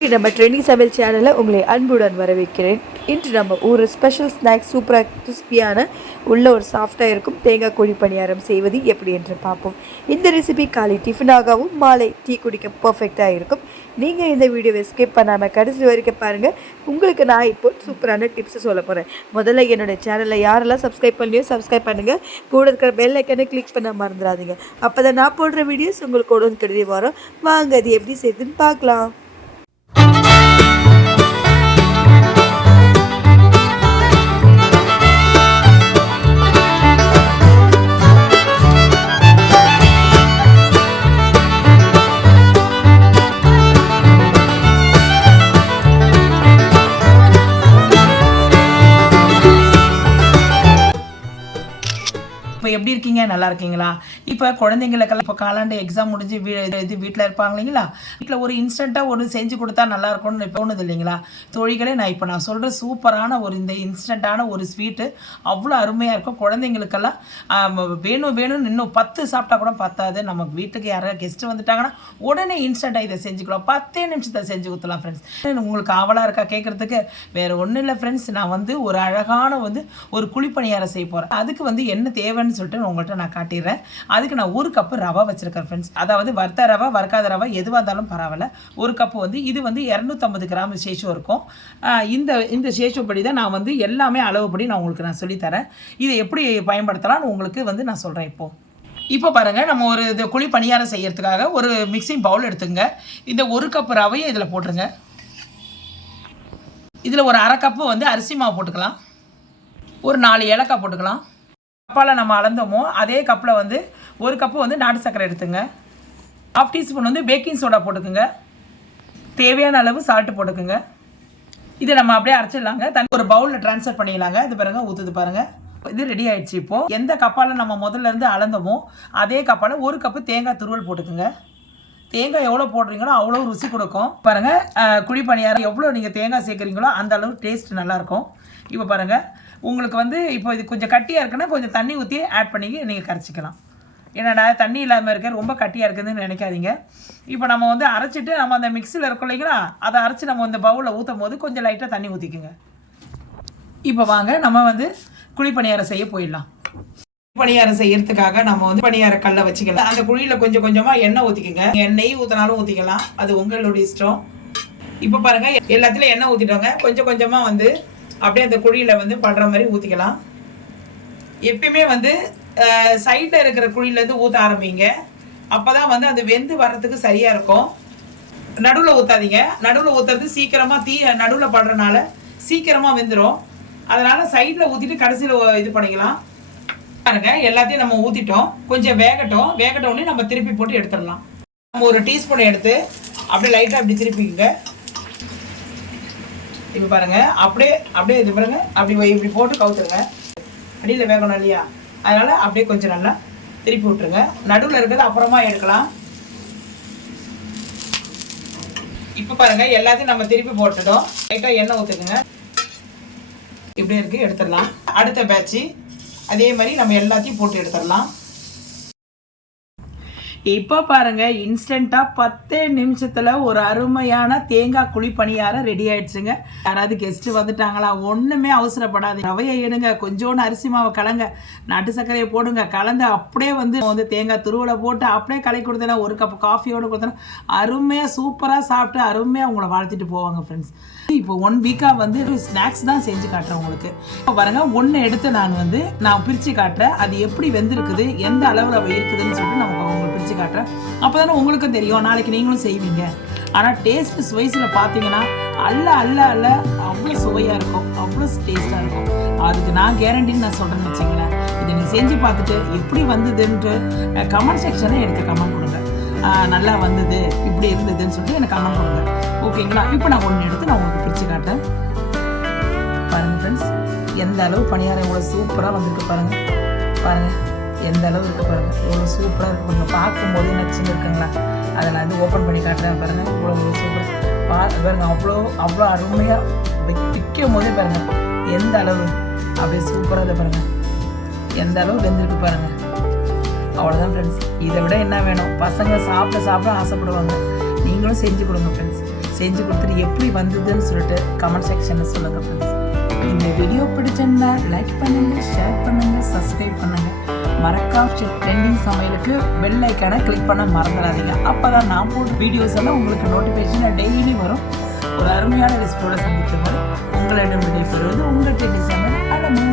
நம்ம ட்ரெண்டிங் சமையல் சேனலில் உங்களை அன்புடன் வரவேற்கிறேன். இன்று நம்ம ஒரு ஸ்பெஷல் ஸ்நாக்ஸ் சூப்பராக கிறிஸ்பியான உள்ள ஒரு சாஃப்டாக இருக்கும் தேங்காய் கோழி பணியாரம் செய்வது எப்படி என்று பார்ப்போம். இந்த ரெசிபி காலை டிஃபனாகவும் மாலை டீ குடிக்க பர்ஃபெக்டாக இருக்கும். நீங்கள் இந்த வீடியோவை ஸ்கிப் பண்ணாமல் கடைசி வரைக்கும் பாருங்கள் உங்களுக்கு நான் இப்போ சூப்பரான டிப்ஸை சொல்ல போகிறேன் முதல்ல என்னோட சேனலை யாரெல்லாம் சப்ஸ்கிரைப் பண்ணலையோ சப்ஸ்கிரைப் பண்ணுங்கள் கூட இருக்கிற பெல் ஐக்கனை கிளிக் பண்ண மறந்துடாதீங்க. அப்போ தான் நான் போடுற வீடியோஸ் உங்களுக்கு உடனே கெடுதி வரும். வாங்க அது எப்படி செய்யுதுன்னு பார்க்கலாம். இப்போ எப்படி இருக்கீங்க? நல்லா இருக்கீங்களா? இப்போ குழந்தைங்களுக்கெல்லாம் இப்போ காலாண்டு எக்ஸாம் முடிஞ்சு வீ இது வீட்டில் இருப்பாங்க இல்லைங்களா? வீட்டில் ஒரு இன்ஸ்டண்ட்டாக ஒன்று செஞ்சு கொடுத்தா நல்லா இருக்கும்னு தோணுது இல்லைங்களா? தோழிகளே நான் இப்போ நான் சொல்கிற சூப்பரான ஒரு இந்த இன்ஸ்டண்ட்டான ஒரு ஸ்வீட்டு அவ்வளோ அருமையாக இருக்கும். குழந்தைங்களுக்கெல்லாம் வேணும் வேணும்னு இன்னும் பத்து சாப்பிட்டா கூட பத்தாது. நம்ம வீட்டுக்கு யாராவது கெஸ்ட்டு வந்துட்டாங்கன்னா உடனே இன்ஸ்டண்ட்டாக இதை செஞ்சுக்கலாம். பத்தே நிமிஷத்தை செஞ்சு கொடுத்துலாம் ஃப்ரெண்ட்ஸ் உங்களுக்கு ஆவலாக இருக்கா கேட்குறதுக்கு வேறு ஒன்றும் இல்லை ஃப்ரெண்ட்ஸ் நான் வந்து ஒரு அழகான வந்து ஒரு குழிப்பணியாரம் செய்ய போகிறேன் அதுக்கு வந்து என்ன தேவைன்னு சொல்லிட்டு நான் உங்கள்கிட்ட நான் காட்டிடுறேன். அதுக்கு நான் ஒரு கப்பு ரவை வச்சுருக்கேன் ஃப்ரெண்ட்ஸ் அதாவது வறுத்த ரவை வறுக்காத ரவை எதுவாக இருந்தாலும் பரவாயில்ல. ஒரு கப்பு வந்து இது வந்து இரநூத்தம்பது கிராம் சேஷம் இருக்கும். இந்த இந்த சேஷப்படி தான் நான் வந்து எல்லாமே அளவுப்படி நான் உங்களுக்கு நான் சொல்லித்தரேன். இதை எப்படி பயன்படுத்தலாம்னு உங்களுக்கு வந்து நான் சொல்கிறேன் இப்போது இப்போ பாருங்க நம்ம ஒரு இது குழி பணியாரம் செய்யறதுக்காக ஒரு மிக்சிங் பவுல் எடுத்துங்க. இந்த ஒரு கப் ரவையை இதில் போட்டுருங்க. இதில் ஒரு அரை கப்பு வந்து அரிசி மாவு போட்டுக்கலாம். ஒரு நாலு ஏலக்காய் போட்டுக்கலாம். கப்பால் நம்ம அளந்தோமோ அதே கப்பில் வந்து ஒரு கப்பு வந்து நாட்டு சர்க்கரை எடுத்துங்க. ஹாஃப் டீஸ்பூன் வந்து பேக்கிங் சோடா போட்டுக்குங்க. தேவையான அளவு சால்ட்டு போட்டுக்குங்க. இதை நம்ம அப்படியே அரைச்சிடலாங்க. தண்ணி ஒரு பவுலில் ட்ரான்ஸ்ஃபர் பண்ணிடலாங்க. இது பாருங்க ஊற்றுது பாருங்கள் இது ரெடி ஆயிடுச்சு இப்போ. எந்த கப்பால் நம்ம முதல்ல இருந்து அளந்தோமோ அதே கப்பால் ஒரு கப்பு தேங்காய் துருவல் போட்டுக்குங்க. தேங்காய் எவ்வளோ போடுறீங்களோ அவ்வளோ ருசி கொடுக்கும். பாருங்கள் குழி பணியாரம் எவ்வளோ நீங்கள் தேங்காய் சேர்க்குறீங்களோ அந்த அளவு டேஸ்ட் நல்லாயிருக்கும் இப்போ பாருங்கள் உங்களுக்கு வந்து இப்போ இது கொஞ்சம் கட்டியாக இருக்குன்னா கொஞ்சம் தண்ணி ஊற்றி ஆட் பண்ணி நீங்கள் கரைச்சிக்கலாம். என்னடா தண்ணி இல்லாமல் இருக்க ரொம்ப கட்டியாக இருக்குதுன்னு நினைக்காதீங்க. இப்போ நம்ம வந்து அரைச்சிட்டு நம்ம அந்த மிக்சியில் இருக்கோம் இல்லைங்களா அதை அரைச்சி நம்ம இந்த பவுலில் ஊற்றும் போது கொஞ்சம் லைட்டாக தண்ணி ஊற்றிக்குங்க இப்போ வாங்க நம்ம வந்து குழி பணியாரம் செய்ய போயிடலாம். பணியாரம் செய்யறதுக்காக நம்ம வந்து பணியார கல்லை வச்சுக்கலாம். அந்த குழியில கொஞ்சம் கொஞ்சமா எண்ணெய் ஊற்றிக்கோங்க எண்ணெய் ஊற்றினாலும் ஊத்திக்கலாம். அது உங்களுடைய இஷ்டம். இப்போ பாருங்க எல்லாத்துலயும் எண்ணெய் ஊத்திட்டோங்க. கொஞ்சம் கொஞ்சமா வந்து அப்படியே அந்த குழியில் வந்து படுற மாதிரி ஊற்றிக்கலாம் எப்பயுமே வந்து சைடில் இருக்கிற குழியிலேருந்து ஊற்ற ஆரம்பிங்க. அப்போ தான் வந்து அது வெந்து வர்றதுக்கு சரியாக இருக்கும். நடுவில் ஊற்றாதீங்க நடுவில் ஊற்றுறது சீக்கிரமாக தீ நடுவில் படுறனால சீக்கிரமாக வெந்துடும் அதனால் சைடில் ஊற்றிட்டு கடைசியில் இது பண்ணிக்கலாம். பாருங்க எல்லாத்தையும் நம்ம ஊற்றிட்டோம் கொஞ்சம் வேகட்டும். வேகட்டோடனே நம்ம திருப்பி போட்டு எடுத்துடலாம். நம்ம ஒரு டீஸ்பூன் எடுத்து அப்படியே லைட்டாக அப்படி திருப்பிக்குங்க. இப்போ பாருங்க. அப்படியே அப்படியே இது பாருங்க. அப்படி இப்படி போட்டு கவுத்துருங்க. அடியில் வேகணும் இல்லையா? அதனால அப்படியே கொஞ்சம் நல்லா திருப்பி விட்டுருங்க. நடுவில் இருக்கிறது அப்புறமா எடுக்கலாம். இப்போ பாருங்க எல்லாத்தையும் நம்ம திருப்பி போட்டுட்டோம். லைட்டாக எண்ணெய் ஊற்றுக்குங்க இப்படி இருக்கு எடுத்துடலாம். அடுத்த பேட்சி அதே மாதிரி நம்ம எல்லாத்தையும் போட்டு எடுத்துடலாம். இப்போ பாருங்க இன்ஸ்டண்ட்டாக பத்தே நிமிஷத்தில் ஒரு அருமையான தேங்காய் குழி பணியாரம் ரெடி ஆயிடுச்சுங்க. யாராவது கெஸ்ட் வந்துட்டாங்களா ஒன்றுமே அவசரப்படாது ரவையை எடுங்க கொஞ்சோண்டு அரிசி மாவை கலங்க. நாட்டு சர்க்கரையை போடுங்க கலந்து அப்படியே வந்து வந்து தேங்காய் துருவலை போட்டு அப்படியே கலை கொடுத்தனா ஒரு கப் காஃபியோடு கொடுத்தனா அருமையாக சூப்பராக சாப்பிட்டு அருமையாக உங்களை வாழ்த்திட்டு போவாங்க ஃப்ரெண்ட்ஸ் இப்போ ஒன் வீக்காக வந்து ஸ்நாக்ஸ் தான் செஞ்சு காட்டுறேன் உங்களுக்கு. இப்போ பாருங்க ஒன்று எடுத்து நான் வந்து நான் பிரித்து காட்டுறேன். அது எப்படி வெந்திருக்குது எந்த அளவில் இருக்குதுன்னு சொல்லிட்டு நான் உங்களுக்கு அப்போ தானே உங்களுக்கும் தெரியும் நாளைக்கு நீங்களும் செய்வீங்க. ஆனால் டேஸ்ட் சுவைஸில் பார்த்தீங்கன்னா அல்ல அல்ல அல்ல அவ்வளோ சுவையாக இருக்கும் அவ்வளோ டேஸ்ட்டாக இருக்கும். அதுக்கு நான் கேரண்டின்னு நான் சொல்கிறேன்னு வச்சுங்களேன் இதை நீங்கள் செஞ்சு பார்த்துட்டு எப்படி வந்ததுன்ட்டு கமெண்ட் செக்ஷனில் எனக்கு கமெண்ட் கொடுங்க. நல்லா வந்தது இப்படி இருந்ததுன்னு சொல்லிட்டு எனக்கு கமெண்ட் கொடுங்க. ஓகேங்களா இப்போ நான் ஒன்று எடுத்து நான் உங்களுக்கு பிரித்து காட்டுறேன். பாருங்கள் ஃப்ரெண்ட்ஸ் எந்த அளவு பணியாரம் இவ்வளோ சூப்பராக வந்திருக்கு பாருங்கள் பாருங்கள் எந்த அளவு இருக்குது பாருங்கள் எவ்வளோ சூப்பராக இருக்குது பாருங்கள் பார்க்கும்போது நச்சுன்னு இருக்குங்களா? அதை நான் வந்து ஓப்பன் பண்ணி காட்டுறேன் பாருங்கள் இவ்வளோ சூப்பர் பா பாருங்க அவ்வளோ அவ்வளோ அருமையாக விற்கும் போதே பாருங்கள் எந்த அளவு? அப்படியே சூப்பராக இதை பாருங்கள் எந்த அளவு வெந்திருக்கு பாருங்கள் அவ்வளோதான் ஃப்ரெண்ட்ஸ் இதை விட என்ன வேணும்? பசங்க சாப்பிட சாப்பிட ஆசைப்படுவாங்க. நீங்களும் செஞ்சு கொடுங்க ஃப்ரெண்ட்ஸ் செஞ்சு கொடுத்துட்டு எப்படி வந்ததுன்னு சொல்லிட்டு கமெண்ட் செக்ஷனில் சொல்லுங்கள் ஃப்ரெண்ட்ஸ் இந்த வீடியோ பிடிச்சிருந்தா லைக் பண்ணுங்கள் ஷேர் பண்ணுங்க சப்ஸ்கிரைப் பண்ணுங்க. மறக்காம ட்ரெண்டிங் சமையலுக்கு பெல் ஐக்கானை கிளிக் பண்ண மறந்துடாதீங்க. அப்போ தான் நான் போடுற வீடியோஸ் எல்லாம் உங்களுக்கு நோட்டிஃபிகேஷன் டெய்லி வரும். ஒரு அருமையான ரெசிபியோட சந்திக்கும் உங்களிடம் விடைபெறுவது உங்கள் ட்ரெண்டிங் சமையல் அடமு